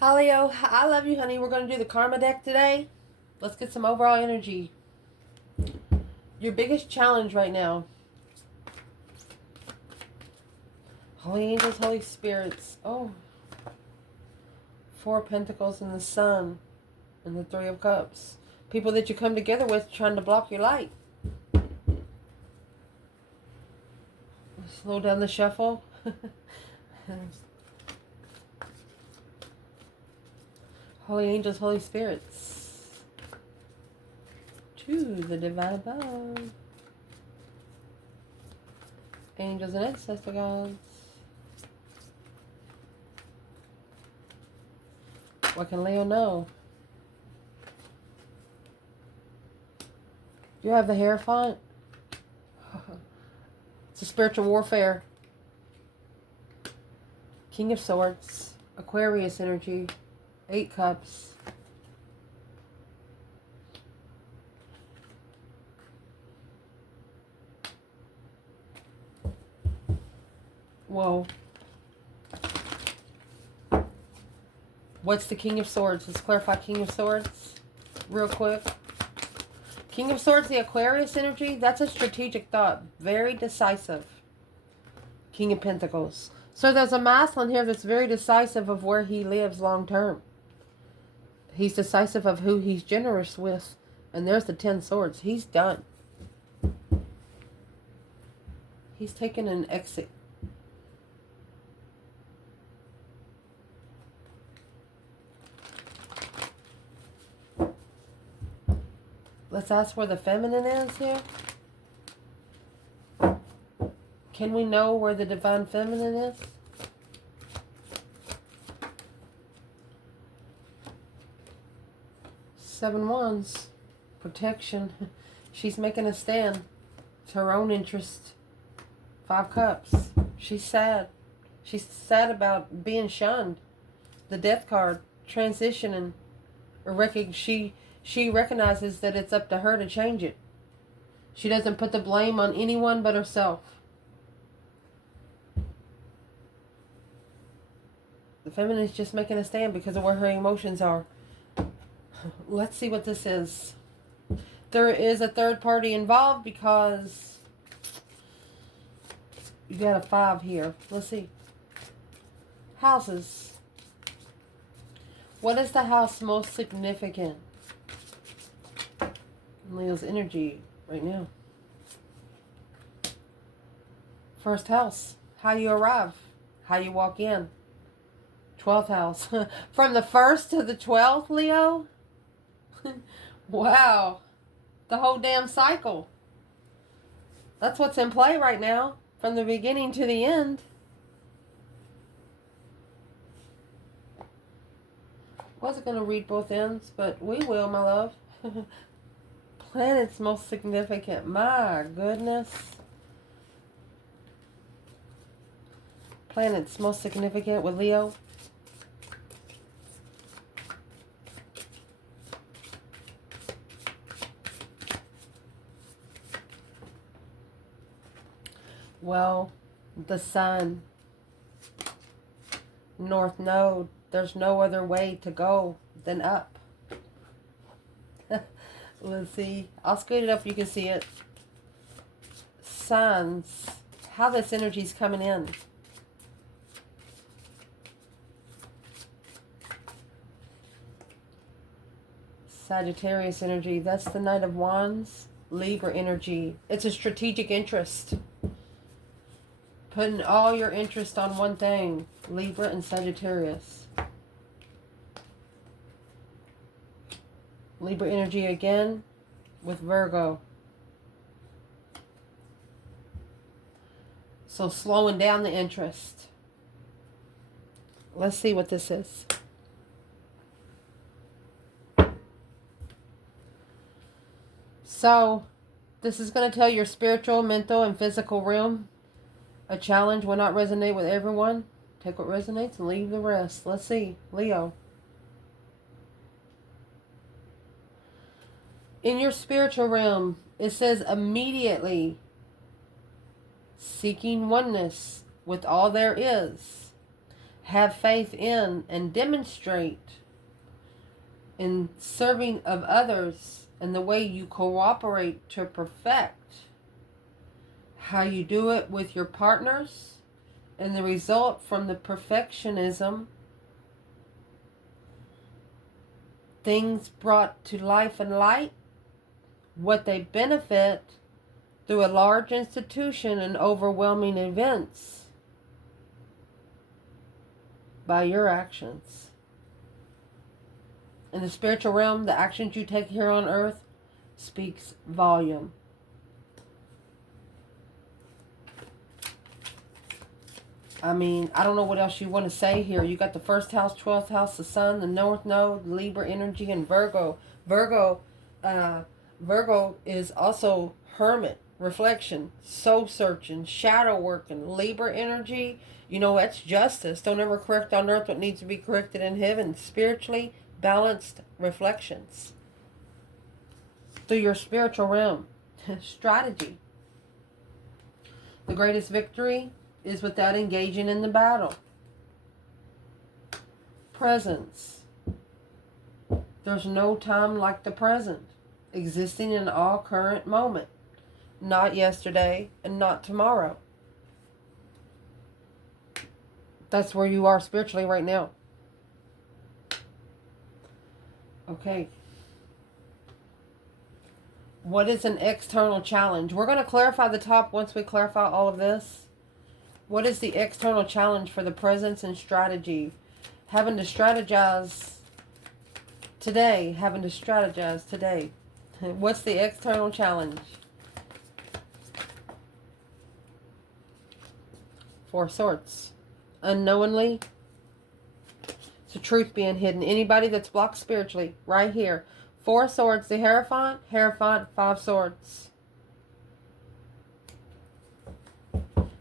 Halio, I love you, honey. We're going to do the Karma deck today. Let's get some overall energy. Your biggest challenge right now. Holy angels, holy spirits. Oh. Four of Pentacles and the Sun. And the Three of Cups. People that you come together with trying to block your light. Slow down the shuffle. Holy angels, holy spirits. To the divine above. Angels and ancestor gods. What can Leo know? You have the Hierophant. It's a spiritual warfare. King of Swords. Aquarius energy. 8 Cups. Whoa. What's the King of Swords? Let's clarify King of Swords real quick. King of Swords, the Aquarius energy, that's a strategic thought. Very decisive. King of Pentacles. So there's a masculine here that's very decisive of where he lives long term. He's decisive of who he's generous with. And there's the 10 Swords. He's done. He's taken an exit. Let's ask where the feminine is here. Can we know where the divine feminine is? Seven Wands. Protection. She's making a stand. It's her own interest. 5 Cups. She's sad. She's sad about being shunned. The Death card. Transitioning. She recognizes that it's up to her to change it. She doesn't put the blame on anyone but herself. The feminine is just making a stand because of where her emotions are. Let's see what this is. There is a third party involved because you got a 5 here. Let's see. Houses. What is the house most significant? Leo's energy right now. First house. How you arrive. How you walk in. 12th house. From the 1st to the 12th, Leo? Wow. The whole damn cycle. That's what's in play right now. From the beginning to the end. Wasn't going to read both ends, but we will, my love. Planets most significant. My goodness. Planets most significant with Leo. Well, the Sun. North Node. There's no other way to go than up. Let's see. I'll scoot it up so you can see it. Suns. How this energy's coming in. Sagittarius energy. That's the Knight of Wands. Libra energy. It's a strategic interest. Putting all your interest on one thing. Libra and Sagittarius. Libra energy again with Virgo. So slowing down the interest. Let's see what this is. So this is going to tell your spiritual, mental, and physical realm. A challenge will not resonate with everyone. Take what resonates and leave the rest. Let's see. Leo. In your spiritual realm, it says immediately seeking oneness with all there is. have faith in, and demonstrate in serving of others, and the way you cooperate to perfect how you do it with your partners, and the result from the perfectionism, things brought to life and light, what they benefit through a large institution and overwhelming events by your actions. In the spiritual realm, the actions you take here on earth speaks volume. I mean, I don't know what else you want to say here. You got the first house, 12th house, the sun, the north node, Libra energy, and Virgo. Virgo is also hermit, reflection, soul searching, shadow working, Libra energy. You know, that's justice. Don't ever correct on earth what needs to be corrected in heaven. Spiritually balanced reflections through your spiritual realm. Strategy. The greatest victory is without engaging in the battle. Presence. There's no time like the present, existing in all current moment, not yesterday and not tomorrow. That's where you are spiritually right now. Okay. What is an external challenge? We're going to clarify the top once we clarify all of this. What is the external challenge for the presence and strategy? Having to strategize today. What's the external challenge? Four of Swords. Unknowingly. It's the truth being hidden. Anybody that's blocked spiritually, right here. Four of Swords, the Hierophant, 5 swords.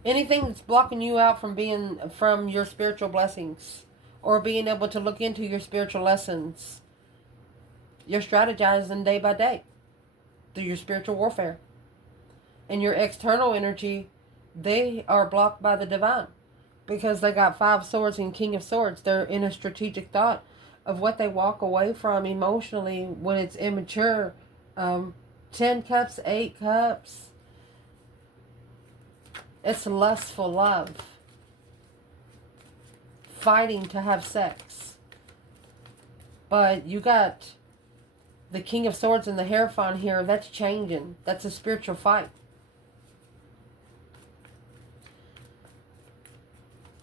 Anything that's blocking you out from your spiritual blessings, or being able to look into your spiritual lessons. You're strategizing day by day through your spiritual warfare. And your external energy, they are blocked by the divine, because they got 5 swords and King of Swords. They're in a strategic thought of what they walk away from emotionally when it's immature. 10 cups, 8 cups. It's lustful love. Fighting to have sex. But you got the King of Swords and the Hierophant here. That's changing. That's a spiritual fight.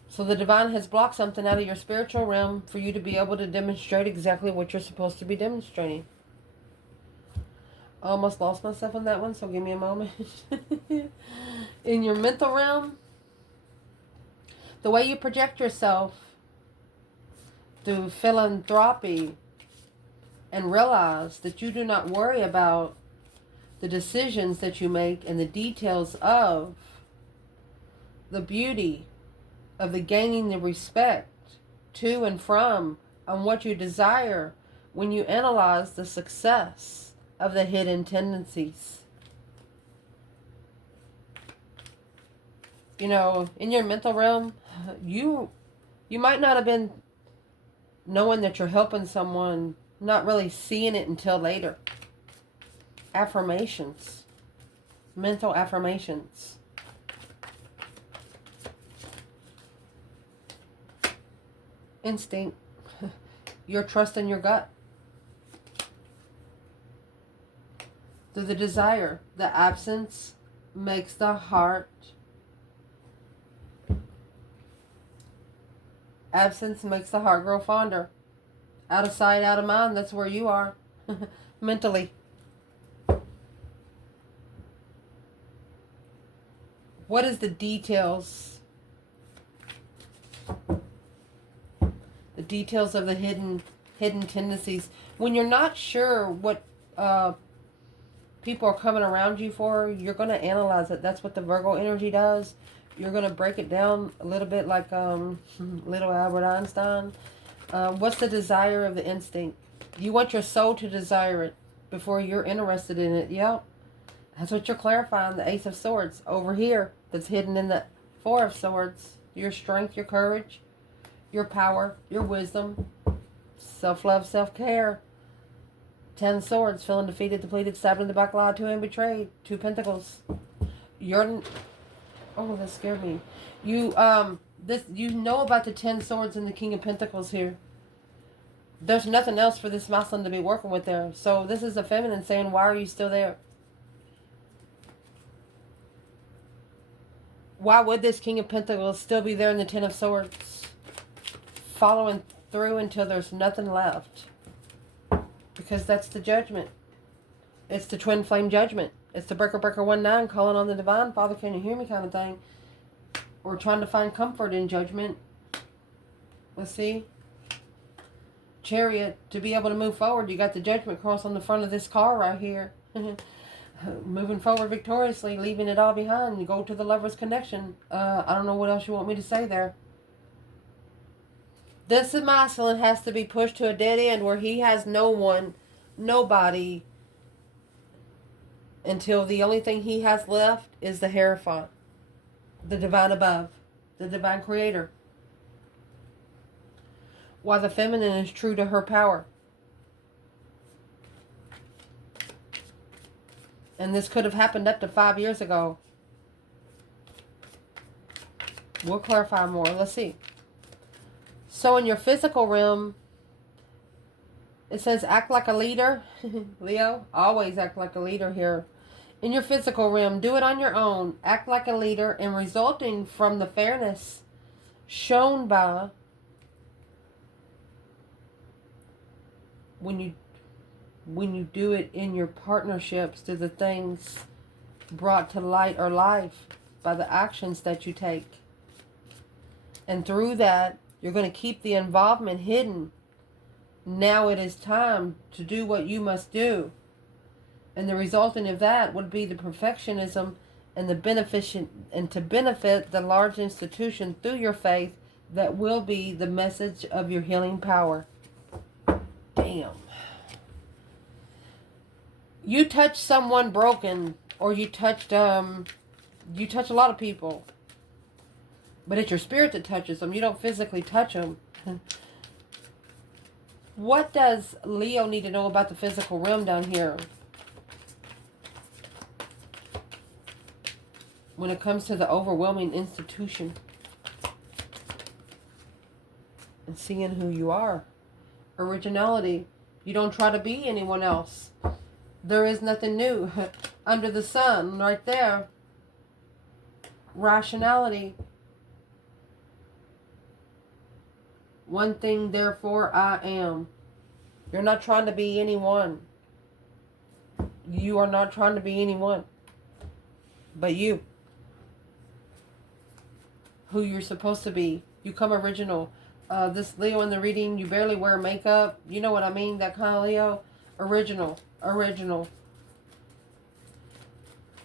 So the divine has blocked something out of your spiritual realm for you to be able to demonstrate exactly what you're supposed to be demonstrating. I almost lost myself on that one, so give me a moment. In your mental realm, the way you project yourself through philanthropy, and realize that you do not worry about the decisions that you make and the details of the beauty of the gaining the respect to and from on what you desire when you analyze the success of the hidden tendencies. You know, in your mental realm, you might not have been knowing that you're helping someone, not really seeing it until later. Affirmations. Mental affirmations. Instinct. Your trust in your gut. Through the desire. The absence makes the heart. Absence makes the heart grow fonder. Out of sight, out of mind. That's where you are. Mentally. What is the details? The details of the hidden tendencies. When you're not sure what people are coming around you for, you're going to analyze it. That's what the Virgo energy does. You're going to break it down a little bit like little Albert Einstein. What's the desire of the instinct? You want your soul to desire it before you're interested in it. Yep. That's what you're clarifying. The Ace of Swords over here that's hidden in the Four of Swords. Your strength, your courage, your power, your wisdom, self-love, self-care. 10 swords, feeling defeated, depleted, stabbed in the back, lied to, and betrayed. 2 pentacles. You're... Oh, that scared me. You know about the 10 swords and the King of Pentacles here. There's nothing else for this masculine to be working with there. So this is a feminine saying, why are you still there? Why would this King of Pentacles still be there in the 10 of Swords? Following through until there's nothing left. Because that's the judgment. It's the twin flame judgment. It's the breaker 19 calling on the divine. Father, can you hear me kind of thing. Or trying to find comfort in judgment. Let's see. Chariot, to be able to move forward, you got the judgment cross on the front of this car right here. Moving forward victoriously, leaving it all behind. You go to the lover's connection. I don't know what else you want me to say there. This masculine has to be pushed to a dead end where he has no one, nobody, until the only thing he has left is the Hierophant, the divine above, the divine creator. While the feminine is true to her power. And this could have happened up to 5 years ago. We'll clarify more. Let's see. So in your physical realm, it says act like a leader. Leo, always act like a leader here. In your physical realm, do it on your own. Act like a leader, and resulting from the fairness shown by when you do it in your partnerships, to the things brought to light or life by the actions that you take. And through that, you're going to keep the involvement hidden. Now it is time to do what you must do. And the resulting of that would be the perfectionism and the beneficent, and to benefit the large institution through your faith, that will be the message of your healing power. Damn. You touch someone broken, or you touched a lot of people, but it's your spirit that touches them. You don't physically touch them. What does Leo need to know about the physical realm down here? When it comes to the overwhelming institution and seeing who you are. Originality. You don't try to be anyone else. There is nothing new under the sun right there. Rationality. One thing, therefore, I am. You're not trying to be anyone. You are not trying to be anyone but you. Who you're supposed to be. You come original. This Leo in the reading, you barely wear makeup. You know what I mean? That kind of Leo. Original. Original.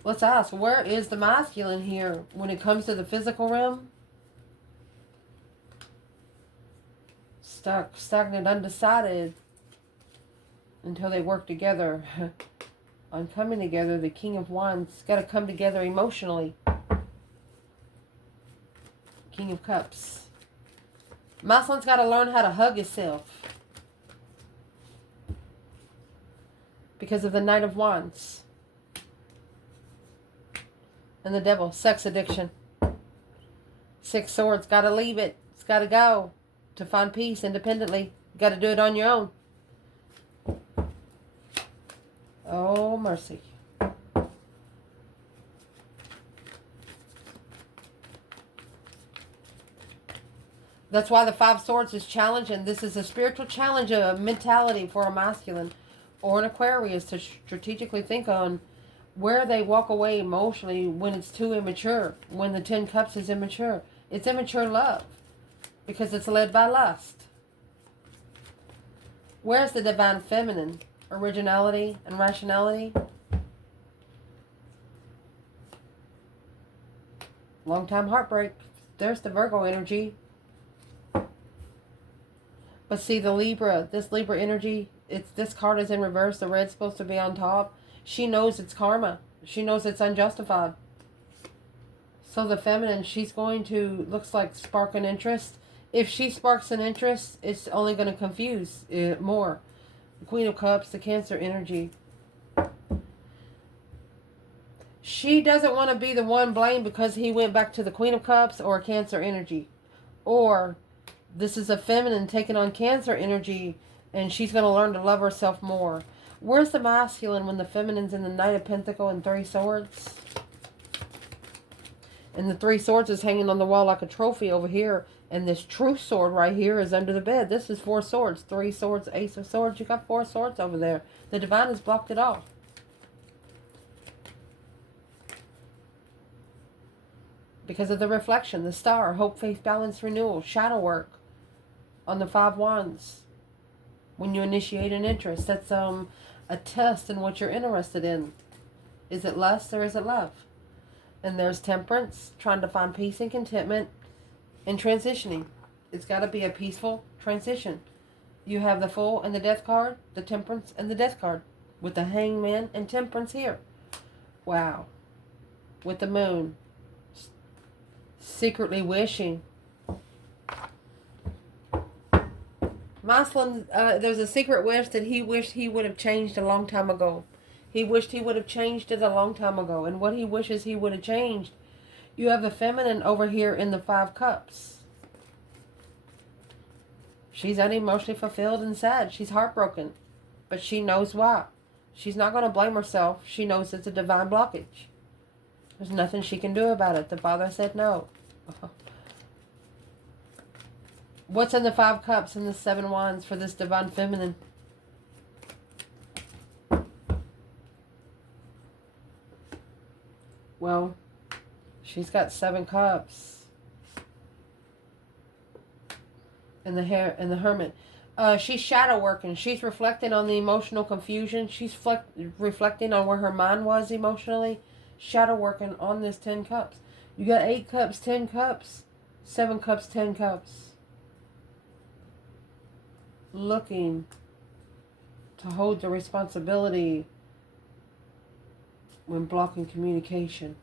Let's ask, where is the masculine here when it comes to the physical realm? Stuck, stagnant, undecided, until they work together on coming together. The King of Wands got to come together emotionally. King of Cups. Masculine's got to learn how to hug himself. Because of the Knight of Wands. And the Devil. Sex addiction. 6 swords. Got to leave it. It's got to go. To find peace independently. You got to do it on your own. Oh, mercy. That's why the 5 swords is challenging. This is a spiritual challenge, a mentality for a masculine or an Aquarius to strategically think on where they walk away emotionally when it's too immature, when the 10 cups is immature. It's immature love because it's led by lust. Where's the divine feminine? Originality and rationality. Long time heartbreak. There's the Virgo energy. But see the Libra, this Libra energy, this card is in reverse. The red's supposed to be on top. She knows it's karma. She knows it's unjustified. So the feminine, she's going to, looks like, spark an interest If she sparks an interest, it's only going to confuse it more. The Queen of Cups, the Cancer energy. She doesn't want to be the one blamed because he went back to the Queen of Cups or Cancer energy. Or this is a feminine taking on Cancer energy and she's going to learn to love herself more. Where's the masculine when the feminine's in the Knight of Pentacles and Three Swords? And the Three Swords is hanging on the wall like a trophy over here. And this true sword right here is under the bed. This is 4 swords. 3 swords, Ace of Swords. You got 4 swords over there. The divine has blocked it off. Because of the reflection, the star, hope, faith, balance, renewal, shadow work on the 5 wands. When you initiate an interest, that's a test in what you're interested in. Is it lust or is it love? And there's temperance, trying to find peace and contentment and transitioning. It's got to be a peaceful transition. You have the Fool and the Death card, the Temperance and the Death card, with the Hangman and Temperance here. Wow. With the Moon. Secretly wishing. Masculine, there's a secret wish that he wished he would have changed a long time ago. He wished he would have changed it a long time ago. And what he wishes he would have changed. You have a feminine over here in the 5 cups. She's unemotionally fulfilled and sad. She's heartbroken. But she knows why. She's not going to blame herself. She knows it's a divine blockage. There's nothing she can do about it. The Father said no. What's in the 5 cups and the 7 wands for this divine feminine? Well, she's got 7 cups. And the Hermit. She's shadow working. She's reflecting on the emotional confusion. She's reflecting on where her mind was emotionally. Shadow working on this 10 cups. You got 8 cups, 10 cups, 7 cups, 10 cups. Looking to hold the responsibility when blocking communication.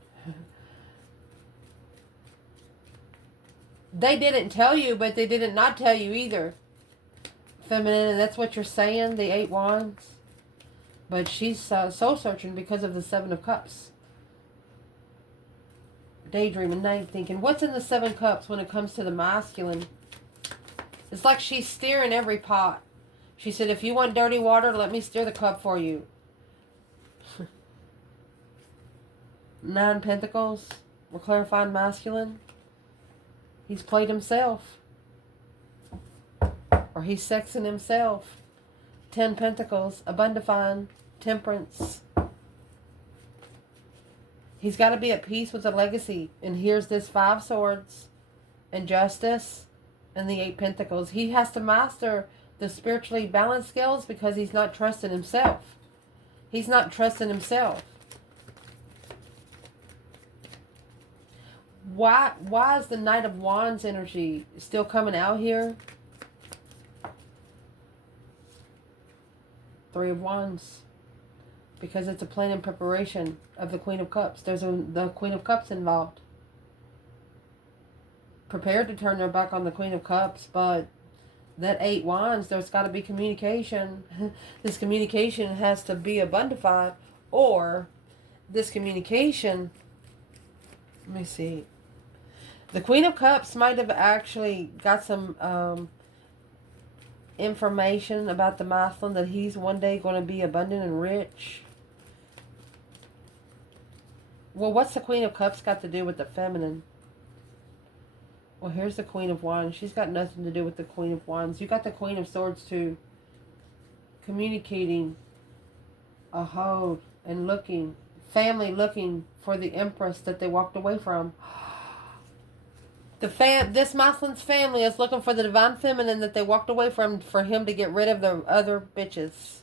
They didn't tell you, but they didn't not tell you either. Feminine, and that's what you're saying, the 8 wands. But she's soul searching because of the 7 of cups. Daydreaming, night thinking. What's in the 7 cups when it comes to the masculine? It's like she's stirring every pot. She said, if you want dirty water, let me stir the cup for you. 9 Pentacles. We're clarifying masculine. He's played himself. Or he's sexing himself. 10 Pentacles. Abundifying. Temperance. He's got to be at peace with the legacy. And here's this 5 swords. And justice. And the 8 Pentacles. He has to master the spiritually balanced skills because he's not trusting himself. He's not trusting himself. Why is the Knight of Wands energy still coming out here? 3 of Wands. Because it's a plan in preparation of the Queen of Cups. There's the Queen of Cups involved. Prepared to turn their back on the Queen of Cups, but that 8 wands, there's got to be communication. This communication has to be abundified, or this communication, let me see. The Queen of Cups might have actually got some information about the masculine that he's one day going to be abundant and rich. Well, what's the Queen of Cups got to do with the feminine? Well, here's the Queen of Wands. She's got nothing to do with the Queen of Wands. You got the Queen of Swords too. Communicating a hold and looking. Family looking for the Empress that they walked away from. This masculine's family is looking for the divine feminine that they walked away from for him to get rid of the other bitches.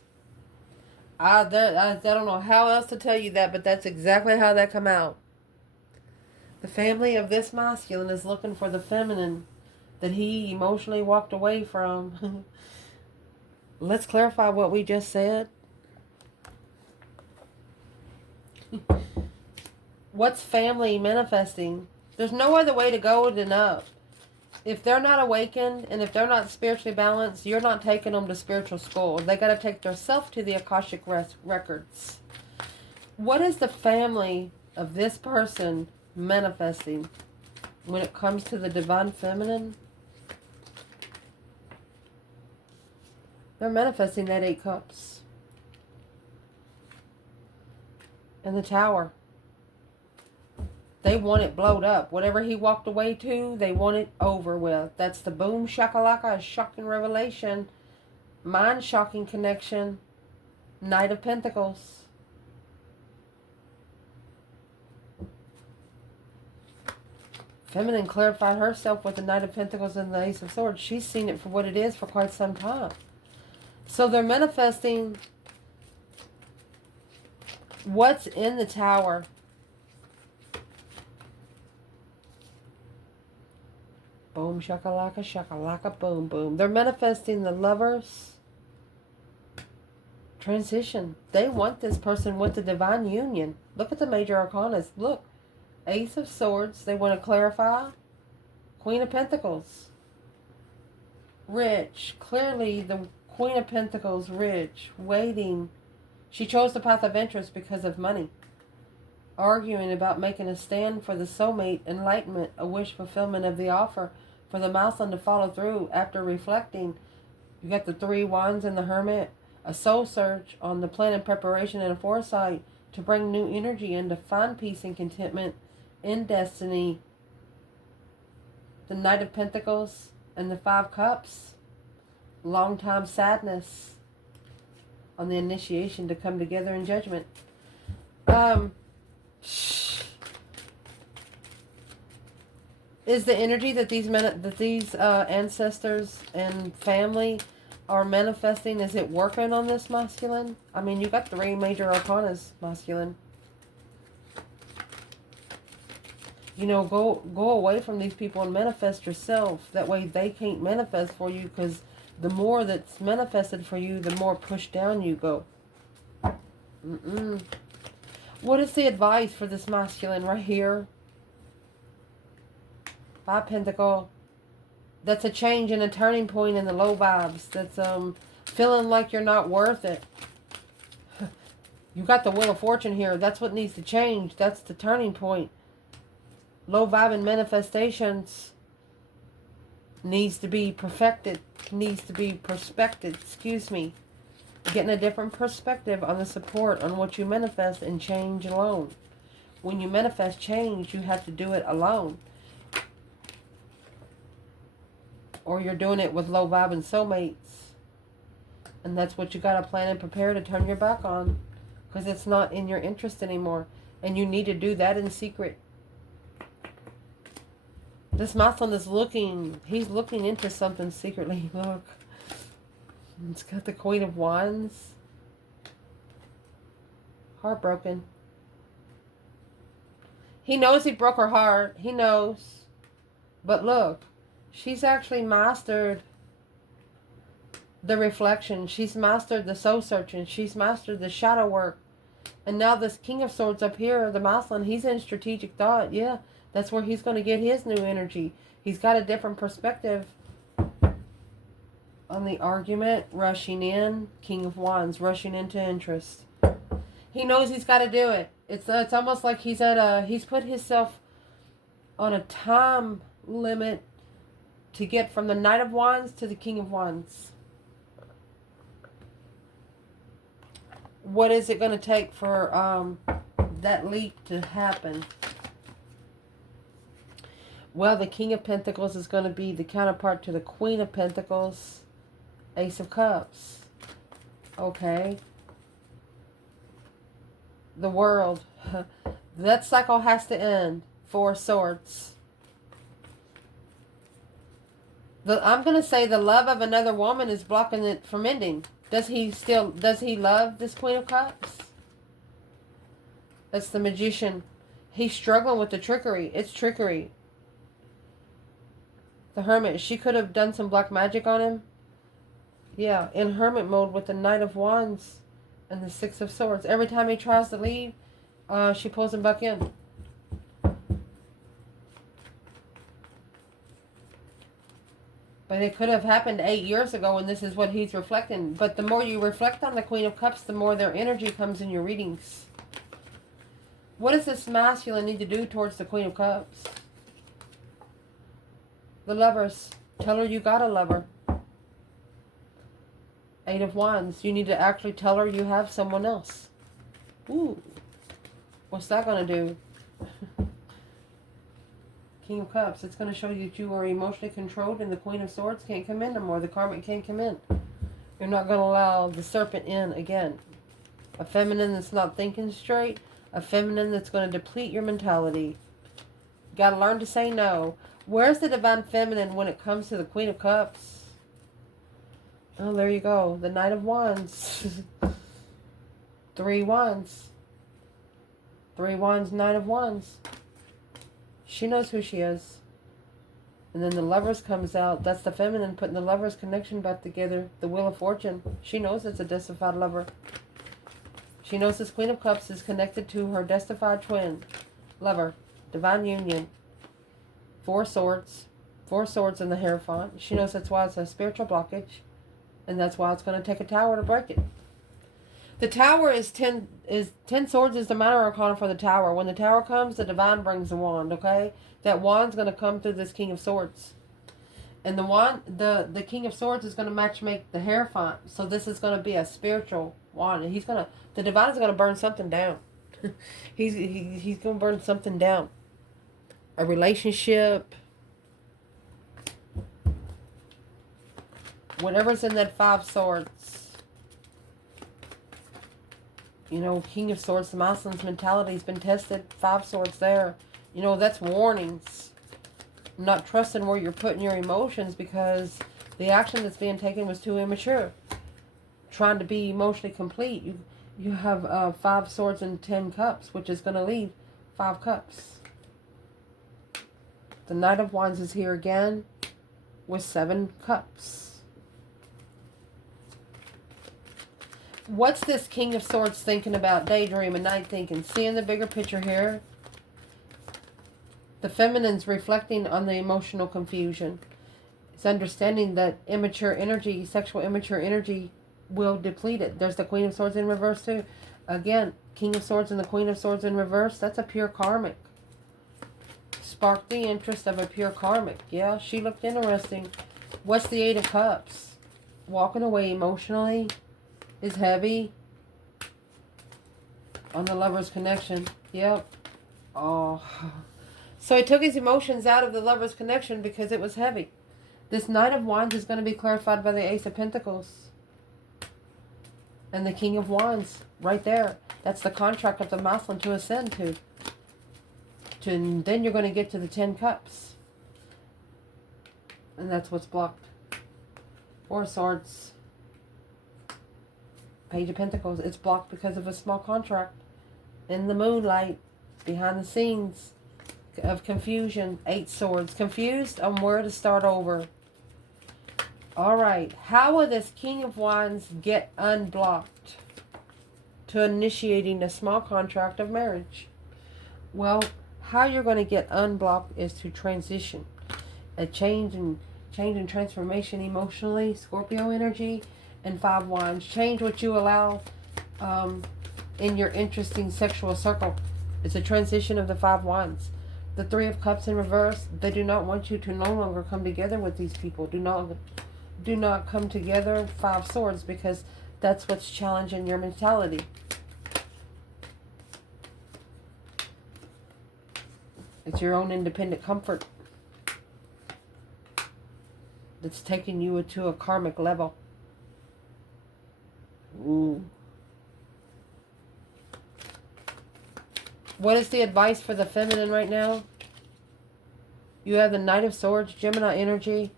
I don't know how else to tell you that, but that's exactly how that come out. The family of this masculine is looking for the feminine that he emotionally walked away from. Let's clarify what we just said. What's family manifesting? There's no other way to go than up. If they're not awakened and if they're not spiritually balanced, you're not taking them to spiritual school. They got to take themselves to the Akashic records. What is the family of this person manifesting when it comes to the divine feminine? They're manifesting that 8 cups. And the Tower. They want it blowed up. Whatever he walked away to, they want it over with. That's the boom shakalaka, a shocking revelation, mind-shocking connection, Knight of Pentacles. Feminine clarified herself with the Knight of Pentacles and the Ace of Swords. She's seen it for what it is for quite some time. So they're manifesting what's in the Tower. Boom, shakalaka, shakalaka, boom, boom. They're manifesting the Lovers transition. They want this person with the divine union. Look at the major arcanas. Look. Ace of Swords. They want to clarify. Queen of Pentacles. Rich. Clearly the Queen of Pentacles, rich, waiting. She chose the path of interest because of money. Arguing about making a stand for the soulmate, enlightenment, a wish fulfillment of the offer, for the milestone to follow through after reflecting. You got the 3 Wands and the Hermit, a soul search on the plan and preparation and a foresight to bring new energy and to find peace and contentment in destiny. The Knight of Pentacles and the 5 Cups, long time sadness on the initiation to come together in judgment. Is the energy that these ancestors and family are manifesting, is it working on this masculine? I mean, you got 3 major arcanas, masculine. You know, go away from these people and manifest yourself. That way they can't manifest for you, because the more that's manifested for you, the more pushed down you go. What is the advice for this masculine right here? 5 Pentacle. That's a change and a turning point in the low vibes. That's feeling like you're not worth it. You got the Wheel of Fortune here. That's what needs to change. That's the turning point. Low vibe and manifestations needs to be perfected. Needs to be perspected. Excuse me. Getting a different perspective on the support on what you manifest and change alone. When you manifest change, you have to do it alone. Or you're doing it with low vibe and soulmates. And that's what you got to plan and prepare to turn your back on. Because it's not in your interest anymore. And you need to do that in secret. This masculine is he's looking into something secretly. Look. It's got the Queen of Wands. Heartbroken. He knows he broke her heart. He knows. But look. She's actually mastered the reflection. She's mastered the soul searching. She's mastered the shadow work. And now this King of Swords up here, the masculine, he's in strategic thought. Yeah, that's where he's going to get his new energy. He's got a different perspective on the argument, rushing in. King of Wands, rushing into interest. He knows he's got to do it. It's almost like he's put himself on a time limit to get from the Knight of Wands to the King of Wands. What is it going to take for that leap to happen? Well, the King of Pentacles is going to be the counterpart to the Queen of Pentacles, Ace of Cups. Okay. The World. That cycle has to end. 4 Swords. I'm going to say the love of another woman is blocking it from ending. Does he love this Queen of Cups? That's the Magician. He's struggling with the trickery. It's trickery. The Hermit. She could have done some black magic on him. Yeah, in Hermit mode with the Knight of Wands and the 6 of Swords. Every time he tries to leave, she pulls him back in. But it could have happened 8 years ago, and this is what he's reflecting. But the more you reflect on the Queen of Cups, the more their energy comes in your readings. What does this masculine need to do towards the Queen of Cups? The Lovers. Tell her you got a lover. 8 of Wands. You need to actually tell her you have someone else. Ooh. What's that going to do? King of Cups. It's going to show you that you are emotionally controlled and the Queen of Swords can't come in no more. The Karmic can't come in. You're not going to allow the serpent in again. A feminine that's not thinking straight. A feminine that's going to deplete your mentality. You got to learn to say no. Where's the divine feminine when it comes to the Queen of Cups? Oh, there you go. The Knight of Wands. 3 Wands. 3 Wands, Knight of Wands. She knows who she is. And then the Lovers comes out. That's the feminine putting the Lovers connection back together. The Wheel of Fortune. She knows it's a destified lover. She knows this Queen of Cups is connected to her destified twin. Lover. Divine union. 4 swords. 4 swords in the Hierophant. She knows that's why it's a spiritual blockage. And that's why it's going to take a tower to break it. The tower is 10 swords is the minor arcana for the tower. When the tower comes, the divine brings the wand, okay? That wand's going to come through this King of Swords. And the wand, the King of Swords is going to matchmake the Hierophant. So this is going to be a spiritual wand. And the divine is going to burn something down. he's going to burn something down. A relationship. Whatever's in that 5 swords. You know, King of Swords, the masculine's mentality has been tested. 5 swords there. You know, that's warnings. Not trusting where you're putting your emotions because the action that's being taken was too immature. Trying to be emotionally complete. You have 5 swords and 10 cups, which is going to leave 5 cups. The Knight of Wands is here again with 7 cups. What's this King of Swords thinking about? Daydreaming, night thinking. Seeing the bigger picture here. The feminine's reflecting on the emotional confusion. It's understanding that immature energy, sexual immature energy, will deplete it. There's the Queen of Swords in reverse too. Again, King of Swords and the Queen of Swords in reverse. That's a pure karmic. Sparked the interest of a pure karmic. Yeah, she looked interesting. What's the 8 of Cups? Walking away emotionally. Is heavy on the Lover's connection. Yep. Oh. So he took his emotions out of the Lover's connection because it was heavy. This Knight of Wands is going to be clarified by the Ace of Pentacles. And the King of Wands right there. That's the contract of the masculine to ascend to. And then you're going to get to the 10 Cups. And that's what's blocked. 4 Swords. Page of Pentacles. It's blocked because of a small contract. In the moonlight. Behind the scenes of confusion. 8 Swords. Confused on where to start over. Alright. How will this King of Wands get unblocked to initiating a small contract of marriage? Well, how you're going to get unblocked is to transition. A change and transformation emotionally. Scorpio energy. And 5 Wands. Change what you allow in your interesting sexual circle. It's a transition of the 5 Wands. The 3 of Cups in reverse. They do not want you to no longer come together with these people. Do not come together. 5 Swords, because that's what's challenging your mentality. It's your own independent comfort that's taking you to a karmic level. Ooh. What is the advice for the feminine right now? You have the Knight of Swords, Gemini energy.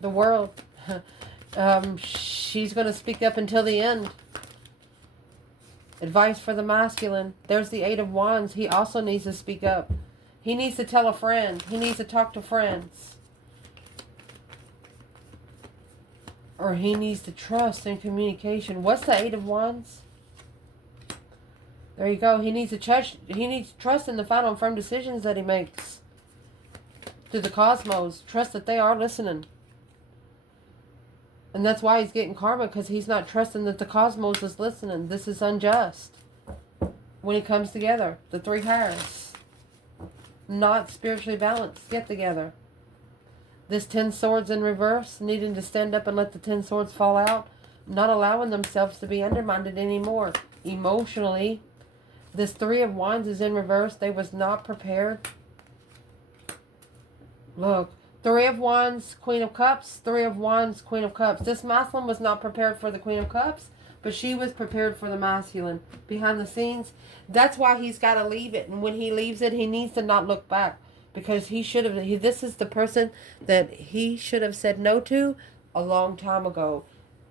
The World. She's going to speak up until the end. Advice for the masculine. There's the 8 of Wands. He also needs to speak up. He needs to tell a friend. He needs to talk to friends. Or he needs to trust in communication. What's the 8 of Wands? There you go. He needs to trust in the final and firm decisions that he makes. through the cosmos. Trust that they are listening. And that's why he's getting karma, because he's not trusting that the cosmos is listening. This is unjust. When it comes together, the three pairs, not spiritually balanced, get together. This 10 swords in reverse, needing to stand up and let the 10 swords fall out, not allowing themselves to be undermined anymore emotionally. This 3 of wands is in reverse. They was not prepared. Look, 3 of wands, Queen of Cups, 3 of wands, Queen of Cups. This masculine was not prepared for the Queen of Cups, but she was prepared for the masculine. Behind the scenes, that's why he's got to leave it. And when he leaves it, he needs to not look back. Because he should have, this is the person that he should have said no to a long time ago.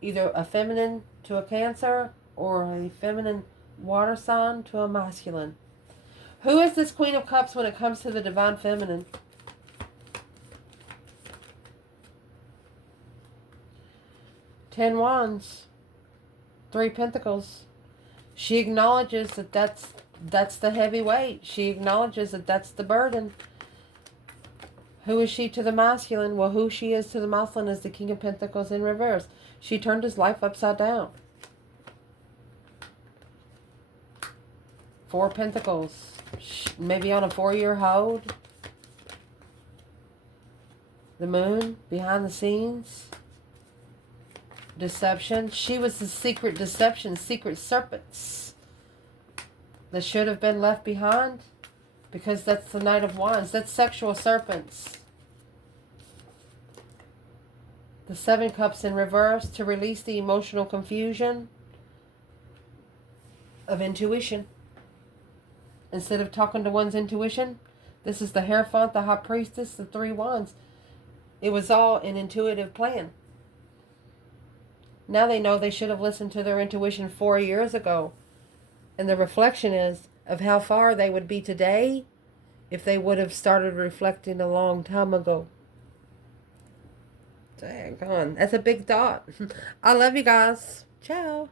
Either a feminine to a Cancer, or a feminine water sign to a masculine. Who is this Queen of Cups when it comes to the divine feminine? Ten Wands, 3 Pentacles. She acknowledges that that's the heavy weight. She acknowledges that that's the burden. Who is she to the masculine? Well, who she is to the masculine is the King of Pentacles in reverse. She turned his life upside down. 4 Pentacles. Maybe on a 4-year hold. The Moon, behind the scenes. Deception. She was the secret deception, secret serpents that should have been left behind, because that's the Knight of Wands. That's sexual serpents. The 7 Cups in reverse, to release the emotional confusion of intuition. Instead of talking to one's intuition, this is the Hierophant, the High Priestess, the 3 Wands. It was all an intuitive plan. Now they know they should have listened to their intuition 4 years ago. And the reflection is of how far they would be today if they would have started reflecting a long time ago. Dang on. That's a big thought. I love you guys. Ciao.